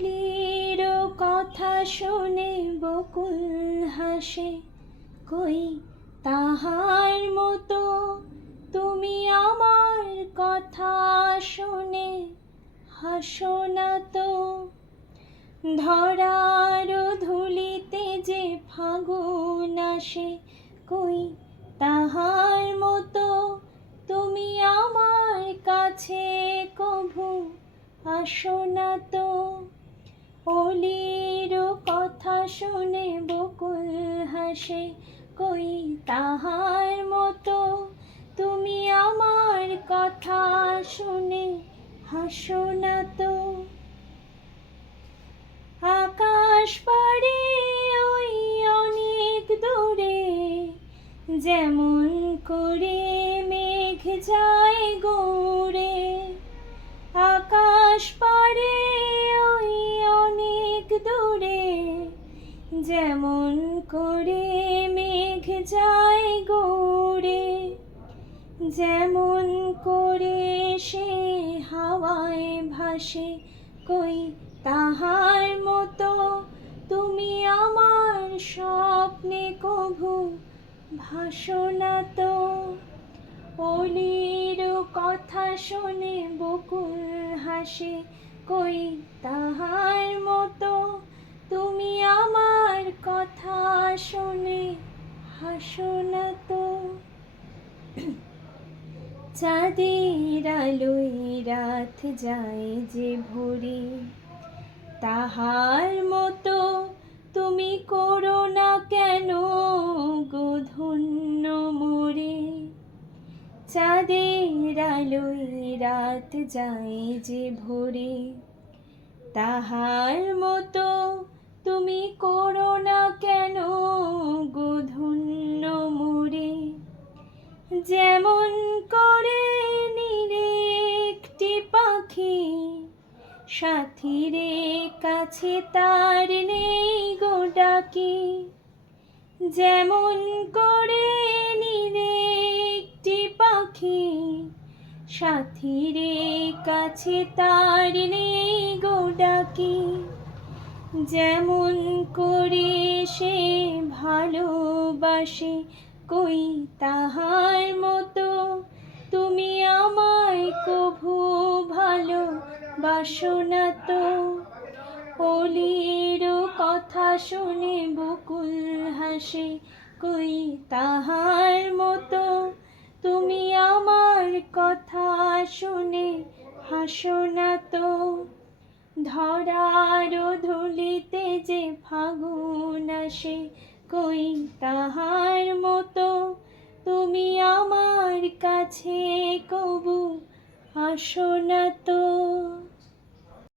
অলির কথা শুনে বকুল হাসে, কই তাহার মতো তুমি আমার কথা শুনে হাসো না তো। ধরার ধুলিতে যে ফাগুন আসে, কই তাহার মতো তুমি আমার কাছে কভু আসো না তো। অলির কথা শুনে বকুল হাসে, কই তাহার মতো তুমি আমার কথা শুনে হাসো না তো। আকাশ পাড়ে ওই অনেক দূরে, যেমন করে মেঘ যায় গৌড়ে। আকাশ পাড়ে ওই অনেক দূরে, যেমন করে মেঘ যায় গৌড়ে। যেমন করে সে হাওয়ায় ভাসে, কই তাহার মতো তুমি আমার স্বপ্নে কভু ভাসো না তো। অলির কথা শুনে বকুল হাসে, কই তাহার মতো তুমি আমার কথা শুনে হাসো না তো। চাঁদের আলোয় রাত যায় যে ভরে, তাহার মতো তুমি করো না কেন গো ধন্য মোরে। চাঁদের আলোয় রাত যায় যে ভরে, তাহার মতো তুমি করো না কেন গো ধন্য মোরে। যেমন করে নিরে একটি পাখি, সাথীর কাছে তার নেই গো ডাকি। যেমন করে নিরে একটি পাখি, সাথীর কাছে তার নেই গো ডাকি। যেমন করে সে ভালোবাসে, কই তাহার মতো তুমি আমায় কভু ভালোবাসো না তো। অলির কথা শুনে বকুল হাসে, কই তাহার মতো তুমি আমার কথা শুনে হাসো না তো। ধরার ধুলিতে যে ফাগুন আসে, কই তাহার মতো তুমি আমার কাছে কভু আসো না তো।